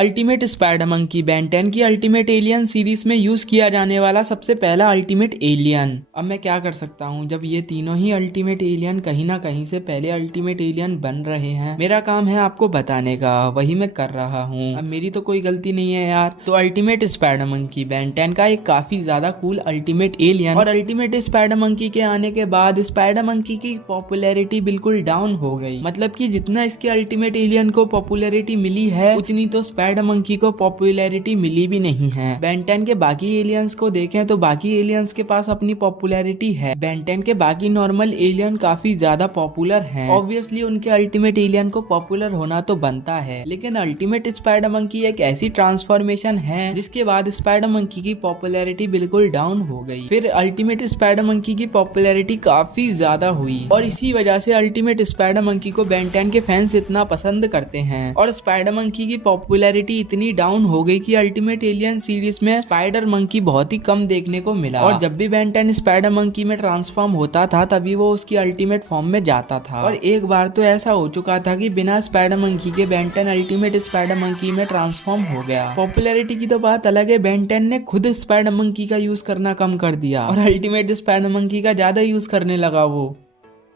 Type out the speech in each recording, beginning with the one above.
Ultimate spider monkey Ben 10 की ultimate alien series में use किया जाने वाला सबसे पहला अल्टीमेट एलियन। अब मैं क्या कर सकता हूँ, जब ये तीनों ही अल्टीमेट एलियन कहीं ना कहीं से पहले अल्टीमेट एलियन बन रहे हैं, मेरा काम है आपको बताने का, वही मैं कर रहा हूँ। अब मेरी तो कोई गलती नहीं है यार। तो अल्टीमेट स्पाइडर मंकी बेन 10 का एक काफी ज्यादा कूल अल्टीमेट एलियन, और अल्टीमेट स्पाइडर मंकी के आने के बाद स्पाइडर मंकी की पॉपुलैरिटी बिल्कुल डाउन हो गई। मतलब कि जितना इसके अल्टीमेट एलियन को पॉपुलैरिटी मिली है, उतनी तो स्पाइडर मंकी को पॉपुलैरिटी मिली भी नहीं है। बेन 10 के बाकी एलियंस को देखें तो बाकी एलियंस के पास अपनी पॉपुलैरिटी है। बेन 10 के बाकी नॉर्मल एलियन काफी ज्यादा पॉपुलर हैं। ऑब्वियसली उनके अल्टीमेट एलियन को पॉपुलर होना तो बनता है, लेकिन अल्टीमेट स्पाइडर मंकी एक ऐसी ट्रांसफॉर्मेशन है जिसके बाद स्पाइडर मंकी की पॉपुलैरिटी बिल्कुल डाउन हो गई। फिर अल्टीमेट स्पाइडर मंकी की पॉपुलैरिटी काफी ज्यादा हुई, और इसी वजह से अल्टीमेट स्पाइडर मंकी को बेन 10 के फैंस इतना पसंद करते हैं। और स्पाइडर मंकी की पॉपुलैरिटी इतनी डाउन हो गई कि अल्टीमेट एलियन सीरीज में स्पाइडर मंकी बहुत ही कम देखने को मिला। और जब भी बेन 10 स्पाइडर मंकी में ट्रांसफॉर्म होता था, तभी वो उसकी अल्टीमेट फॉर्म में जाता था। और एक बार तो ऐसा हो चुका था कि बिना स्पाइडर मंकी के बेन 10 अल्टीमेट स्पाइडर मंकी में ट्रांसफॉर्म हो गया। पॉपुलैरिटी की तो बात अलग है, बेन 10 ने खुद स्पाइडर मंकी का यूज करना कम कर दिया और अल्टीमेट स्पाइडर मंकी का ज्यादा यूज करने लगा वो।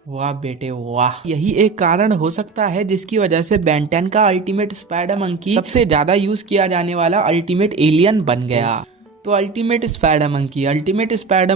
वाह बेटे वाह। यही एक कारण हो सकता है जिसकी वजह से बेन 10 का अल्टीमेट स्पाइडर मंकी सबसे ज्यादा यूज किया जाने वाला अल्टीमेट एलियन बन गया। तो अल्टीमेट स्पाइडर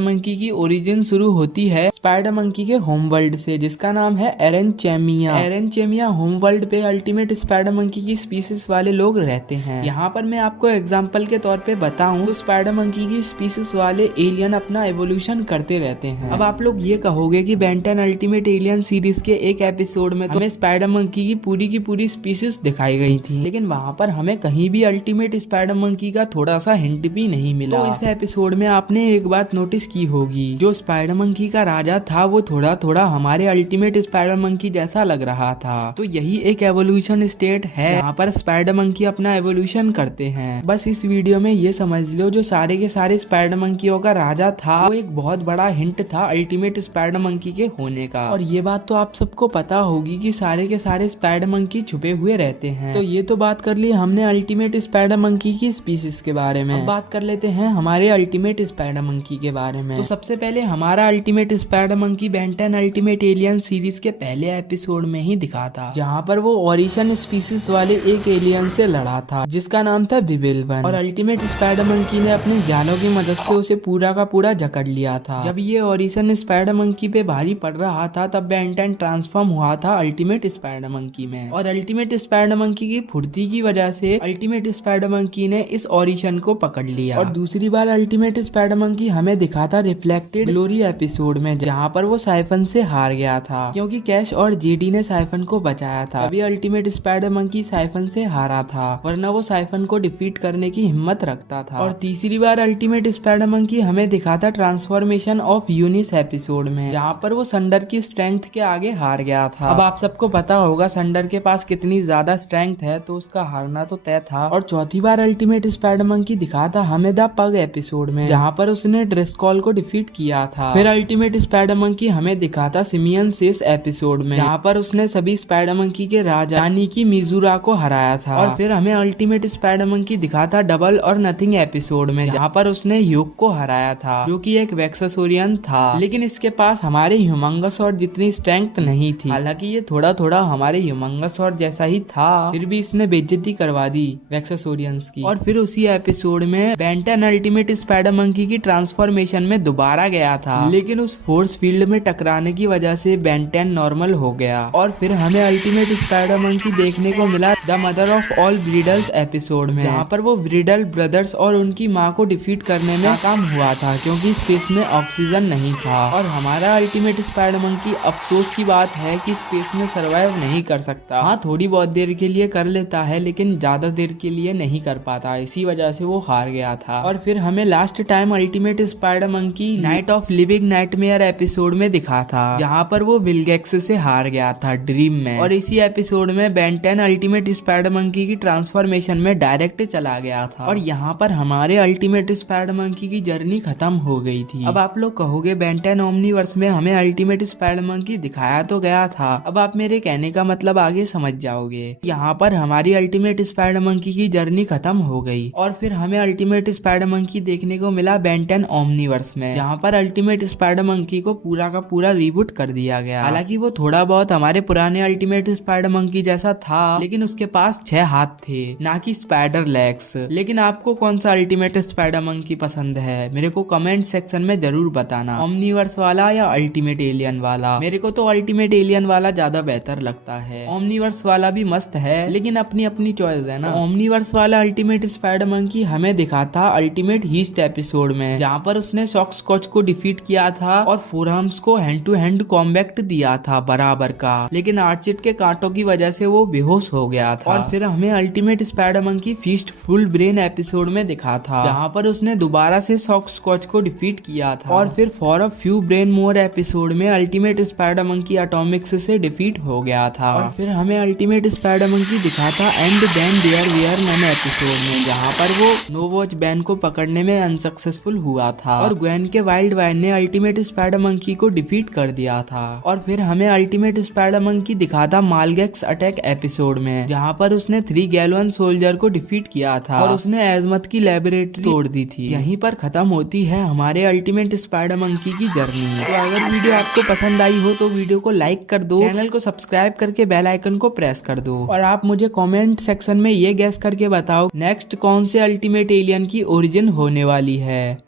मंकी की ओरिजिन शुरू होती है स्पाइडर मंकी के होम वर्ल्ड से, जिसका नाम है एरेनचेमिया होम वर्ल्ड पे अल्टीमेट स्पाइडर मंकी की स्पीसीज वाले लोग रहते हैं। यहाँ पर मैं आपको एग्जांपल के तौर पे बताऊं तो स्पाइडर मंकी की स्पीसीज वाले एलियन अपना एवोल्यूशन करते रहते हैं। अब आप लोग ये कहोगे कि बेन 10 अल्टीमेट एलियन सीरीज के एक एपिसोड में हमें स्पाइडर मंकी की पूरी स्पीसीज दिखाई गई थी, लेकिन वहाँ पर हमें कहीं भी अल्टीमेट स्पाइडर मंकी का थोड़ा सा हिंट भी नहीं मिला। तो इस एपिसोड में आपने एक बात नोटिस की होगी, जो स्पाइडर मंकी का राजा था वो थोड़ा थोड़ा हमारे अल्टीमेट स्पाइडर मंकी जैसा लग रहा था। तो यही एक एवोल्यूशन स्टेट है जहाँ पर स्पाइडर मंकी अपना एवोल्यूशन करते हैं। बस इस वीडियो में ये समझ लो, जो सारे के सारे स्पाइडर मंकियों का राजा था वो एक बहुत बड़ा हिंट था अल्टीमेट स्पाइडर मंकी के होने का। और ये बात तो आप सबको पता होगी कि सारे के सारे स्पाइडर मंकी छुपे हुए रहते हैं। तो ये तो बात कर ली हमने अल्टीमेट स्पाइडर मंकी की स्पीसीज के बारे में। अब बात कर लेते हैं हमारे अल्टीमेट स्पाइडर मंकी के बारे में। तो सबसे पहले हमारा ultimate spider monkey Ben 10 ultimate alien series के पहले एपिसोड में ही दिखा था, जहाँ पर वो ओरिजिन स्पीसीज वाले एक एलियन से लड़ा था जिसका नाम था बिबिलवन। और अल्टीमेट स्पाइडर मंकी ने अपनी जालों की मदद से उसे पूरा का पूरा जकड़ लिया था। जब ये ओरिजिन स्पाइडर मंकी पे भारी पड़ रहा था, तब बेन 10 ट्रांसफॉर्म हुआ था अल्टीमेट स्पाइडर मंकी में। और अल्टीमेट स्पाइडर मंकी की फुर्ती की वजह से अल्टीमेट स्पाइडर मंकी ने इस ओरिजिन को पकड़ लिया। और दूसरी बार अल्टीमेट स्पाइडर मंकी हमें दिखा था रिफ्लेक्टेड ग्लोरी एपिसोड में, जहाँ पर वो साइफन से हार गया था क्योंकि कैश और जेडी ने साइफन को बचाया था। अभी अल्टीमेट स्पाइडर मंकी साइफन से हारा था, वरना वो साइफन को डिफीट करने की हिम्मत रखता था। और तीसरी बार अल्टीमेट स्पाइडर मंकी हमें दिखा था ट्रांसफॉर्मेशन ऑफ यूनिस एपिसोड में, जहाँ पर वो संडर की स्ट्रेंथ के आगे हार गया था। अब आप सबको पता होगा संडर के पास कितनी ज्यादा स्ट्रेंथ है, तो उसका हारना तो तय था। और चौथी बार अल्टीमेट स्पाइडर मंकी दिखा था हमें द पग एपिसोड में, जहाँ पर उसने ड्रेसकॉल को डिफीट किया था। फिर अल्टीमेट स्पाइडर मंकी हमें दिखा था सिमियन सेस एपिसोड में, जहाँ पर उसने सभी स्पाइडर मंकी के राजा यानी कि मिजुरा को हराया था। और फिर हमें अल्टीमेट स्पाइडर मंकी दिखा था डबल और नथिंग एपिसोड में, जहाँ पर उसने ह्यूग को हराया था, जो कि एक वेक्सासोरियन था, लेकिन इसके पास हमारे ह्यूमंगस और जितनी स्ट्रेंथ नहीं थी। हालांकि ये थोड़ा थोड़ा हमारे ह्यूमंगस और जैसा ही था, फिर भी इसने बेइज्जती करवा दी वेक्सासोरियंस की। और फिर उसी एपिसोड में बेन 10 अल्टीमेट स्पाइडर मंकी की ट्रांसफॉर्मेशन में दोबारा गया था, लेकिन उस फोर्स फील्ड में टकराने की वजह से बेन 10 नॉर्मल हो गया। और फिर हमें अल्टीमेट स्पाइडर मंकी देखने को मिला the mother of all bridals episode में, जहाँ पर वो ब्रीडल ब्रदर्स और उनकी माँ को डिफीट करने में नाकाम हुआ था क्योंकि स्पेस में ऑक्सीजन नहीं था। और हमारा अल्टीमेट स्पाइडर मंकी, अफसोस की बात है कि स्पेस में सर्वाइव नहीं कर सकता। हाँ, थोड़ी बहुत देर के लिए कर लेता है, लेकिन ज्यादा देर के लिए नहीं कर पाता, इसी वजह से वो हार गया था। और फिर हमें last time ultimate spider monkey night of living nightmare episode में दिखा था, जहाँ पर वो बिल गेट्स से हार गया था ड्रीम में। और इसी एपिसोड में बेन 10 अल्टीमेट स्पाइडर मंकी की ट्रांसफॉर्मेशन में डायरेक्ट चला गया था और यहाँ पर हमारे अल्टीमेट स्पाइडर मंकी की जर्नी खत्म हो गई थी। अब आप लोग कहोगे बेन 10 ओमनीवर्स में हमें अल्टीमेट स्पाइडर मंकी दिखाया तो गया था, अब आप मेरे कहने का मतलब आगे समझ जाओगे। यहाँ पर हमारी अल्टीमेट स्पाइडर मंकी की जर्नी खत्म हो गई और फिर हमें अल्टीमेट स्पाइडर मंकी देखने को मिला बेन 10 ओमनीवर्स में, जहाँ पर अल्टीमेट स्पाइडर मंकी को पूरा का पूरा रिबूट कर दिया गया। हालांकि वो थोड़ा बहुत हमारे पुराने अल्टीमेट स्पाइडर मंकी जैसा था, लेकिन उसके पास 6 हाथ थे, ना कि स्पाइडर लेग्स। लेकिन आपको कौन सा अल्टीमेट स्पाइडर मंकी पसंद है मेरे को कमेंट सेक्शन में जरूर बताना, ओमनीवर्स वाला या अल्टीमेट एलियन वाला। मेरे को तो अल्टीमेट एलियन वाला ज्यादा बेहतर लगता है, ओमनीवर्स वाला भी मस्त है, लेकिन अपनी अपनी चॉइस है ना। ओमनीवर्स वाला अल्टीमेट स्पाइडर मंकी हमें दिखा था अल्टीमेट हीस्ट एपिसोड में, जहाँ पर उसने शॉकस्कॉच को डिफीट किया था और फोरहम्स को हैंड टू हैंड कॉम्बैक्ट दिया था बराबर का, लेकिन आर्चिड के कांटों की वजह से वो बेहोश हो गया था। और फिर हमें ultimate spider monkey feast full brain episode में दिखा था, जहाँ पर उसने दोबारा से शॉकस्कॉच को डिफीट किया था। और फिर for a few brain more episode में अल्टीमेट स्पाइडर मंकी एटॉमिक्स से डिफीट हो गया था। और फिर हमें अल्टीमेट स्पाइडर मंकी दिखा था and then there were none episode में, जहाँ पर वो नो वॉच बैन को पकड़ने में अनसक्सेसफुल हुआ था और ग्वेन के वाइल्ड वाइन ने अल्टीमेट स्पाइडर मंकी को डिफीट कर दिया था। और फिर हमें अल्टीमेट स्पाइडर मंकी दिखा था मालगेक्स अटैक एपिसोड में, जहाँ पर उसने 3 गैलोन सोल्जर को डिफीट किया था और उसने एजमत की लेबोरेटरी तोड़ दी थी। यहीं पर खत्म होती है हमारे अल्टीमेट स्पाइडर मंकी की जर्नी। तो अगर वीडियो आपको पसंद आई हो तो वीडियो को लाइक कर दो, चैनल को सब्सक्राइब करके बेल आइकन को प्रेस कर दो और आप मुझे कमेंट सेक्शन में ये गेस करके बताओ नेक्स्ट कौन से अल्टीमेट एलियन की ओरिजिन होने वाली है।